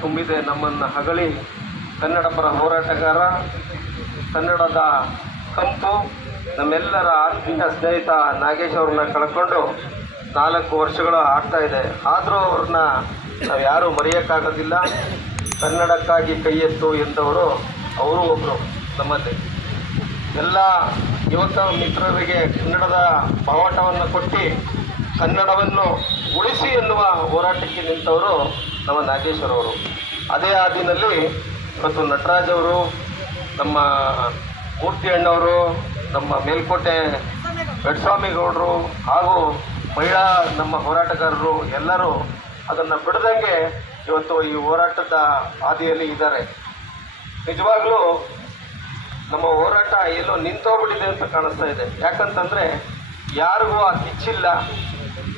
ತುಂಬಿದೆ ನಮ್ಮನ್ನು ಹಗಳಿ. ಕನ್ನಡ ಪರ ಹೋರಾಟಗಾರ, ಕನ್ನಡದ ಕಂಪು, ನಮ್ಮೆಲ್ಲರ ಆತ್ಮೀಯ ಸ್ನೇಹಿತ ನಾಗೇಶ್ ಅವ್ರನ್ನ ಕಳ್ಕೊಂಡು ನಾಲ್ಕು ವರ್ಷಗಳು ಆಗ್ತಾ ಇದೆ. ಆದರೂ ಅವ್ರನ್ನ ನಾವು ಯಾರೂ ಮರೆಯೋಕ್ಕಾಗೋದಿಲ್ಲ. ಕನ್ನಡಕ್ಕಾಗಿ ಕೈ ಎತ್ತು ಎಂದವರು ಅವರು ಒಬ್ಬರು ನಮ್ಮಲ್ಲಿ. ಎಲ್ಲ ಯುವಕ ಮಿತ್ರರಿಗೆ ಕನ್ನಡದ ಪಾವಾಟವನ್ನು ಕೊಟ್ಟು ಕನ್ನಡವನ್ನು ಉಳಿಸಿ ಎನ್ನುವ ಹೋರಾಟಕ್ಕೆ ನಿಂತವರು ನಮ್ಮ ನಾಗೇಶ್ವರ ಅವರು. ಅದೇ ಹಾದಿನಲ್ಲಿ ಇವತ್ತು ನಟರಾಜ್ ಅವರು, ನಮ್ಮ ಮೂರ್ತಿ ಅಣ್ಣವರು, ನಮ್ಮ ಮೇಲ್ಕೋಟೆ ಬೆಡ್ಸ್ವಾಮಿಗೌಡರು ಹಾಗೂ ಮಹಿಳಾ ನಮ್ಮ ಹೋರಾಟಗಾರರು ಎಲ್ಲರೂ ಅದನ್ನು ಬಿಡದಂಗೆ ಇವತ್ತು ಈ ಹೋರಾಟದ ಹಾದಿಯಲ್ಲಿ ಇದ್ದಾರೆ. ನಿಜವಾಗ್ಲೂ ನಮ್ಮ ಹೋರಾಟ ಎಲ್ಲೋ ನಿಂತೋಗ್ಬಿಟ್ಟಿದೆ ಅಂತ ಕಾಣಿಸ್ತಾ ಇದೆ. ಯಾಕಂತಂದ್ರೆ ಯಾರಿಗೂ ಆ ಕಿಚ್ಚಿಲ್ಲ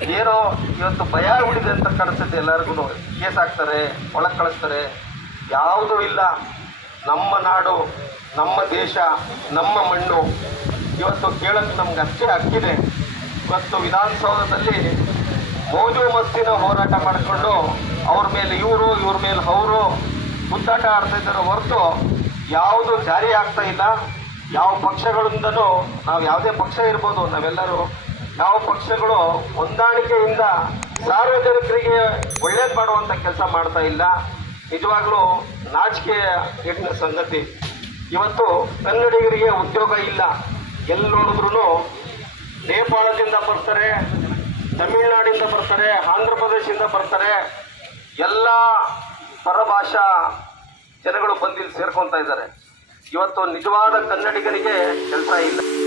ಏನೋ ಇವತ್ತು ಭಯ ಉಳಿದೆ ಅಂತ ಕಾಣಿಸುತ್ತೆ ಎಲ್ಲರಿಗೂ ಕೇಸ್ ಹಾಕ್ತಾರೆ, ಒಳಗೆ ಕಳಿಸ್ತಾರೆ. ಯಾವುದೂ ಇಲ್ಲ. ನಮ್ಮ ನಾಡು, ನಮ್ಮ ದೇಶ, ನಮ್ಮ ಮಣ್ಣು. ಇವತ್ತು ಕೇಳಕ್ಕೆ ನಮ್ಗೆ ಅಷ್ಟೇ ಹಕ್ಕಿದೆ. ಇವತ್ತು ವಿಧಾನಸೌಧದಲ್ಲಿ ಮೋಜು ಮಸ್ತಿನ ಹೋರಾಟ ಮಾಡಿಕೊಂಡು ಅವ್ರ ಮೇಲೆ ಇವರು, ಇವ್ರ ಮೇಲೆ ಅವರು ಗುದ್ದಾಟ ಆಡ್ತಾ ಇದ್ದಾರೆ ಹೊರತು ಯಾವುದು ಜಾರಿ ಆಗ್ತಾ ಇಲ್ಲ. ಯಾವ ಪಕ್ಷಗಳಿಂದನೂ ನಾವು ಯಾವುದೇ ಪಕ್ಷ ಇರ್ಬೋದು, ನಾವೆಲ್ಲರೂ ಯಾವ ಪಕ್ಷಗಳು ಹೊಂದಾಣಿಕೆಯಿಂದ ಸಾರ್ವಜನಿಕರಿಗೆ ಒಳ್ಳೇದು ಮಾಡುವಂಥ ಕೆಲಸ ಮಾಡ್ತಾ ಇಲ್ಲ. ನಿಜವಾಗ್ಲೂ ನಾಚಿಕೆ ಎಟ್ಟಿನ ಸಂಗತಿ. ಇವತ್ತು ಕನ್ನಡಿಗರಿಗೆ ಉದ್ಯೋಗ ಇಲ್ಲ. ಎಲ್ಲಿ ನೋಡಿದ್ರು ನೇಪಾಳದಿಂದ ಬರ್ತಾರೆ, ತಮಿಳುನಾಡಿಂದ ಬರ್ತಾರೆ ಆಂಧ್ರ ಪ್ರದೇಶದಿಂದ ಬರ್ತಾರೆ. ಎಲ್ಲ ಪರಭಾಷಾ ಜನಗಳು ಬಂದಿಲ್ಲಿ ಸೇರ್ಕೊತಾ ಇದ್ದಾರೆ. ಇವತ್ತು ನಿಜವಾದ ಕನ್ನಡಿಗರಿಗೆ ಕೆಲಸ ಇಲ್ಲ.